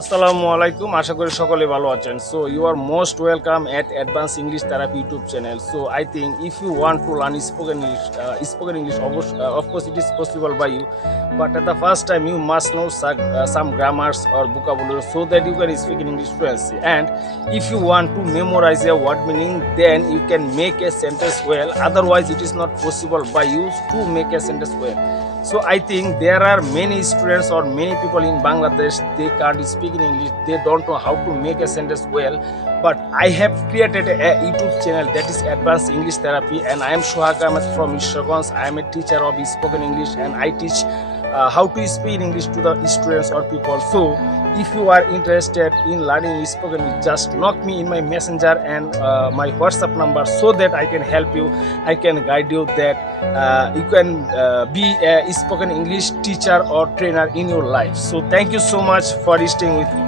আসসালামু আলাইকুম, আশা করি সকলে ভালো আছেন। So you are most welcome at Advanced English Therapy YouTube channel. So I think if you want to learn spoken English, of course it is possible by you. But at the first time you must know some grammars or vocabulary so that you can speak in English fluency. And if you want to memorize a word meaning, then you can make a sentence well. Otherwise, it is not possible by you to make a sentence well. So I think there are many students or many people in Bangladesh, they can't speak in English, they don't know how to make a sentence well. But I have created a YouTube channel that is Advanced English Therapy, and I am Shohag Ahmed from Ishraganj. I am a teacher of spoken English, and I teach how to speak English to the students or people. So if you are interested in learning spoken English, just knock me in my messenger and my WhatsApp number so that I can help you. I can guide you that you can be a spoken English teacher or trainer in your life. So thank you so much for staying with me.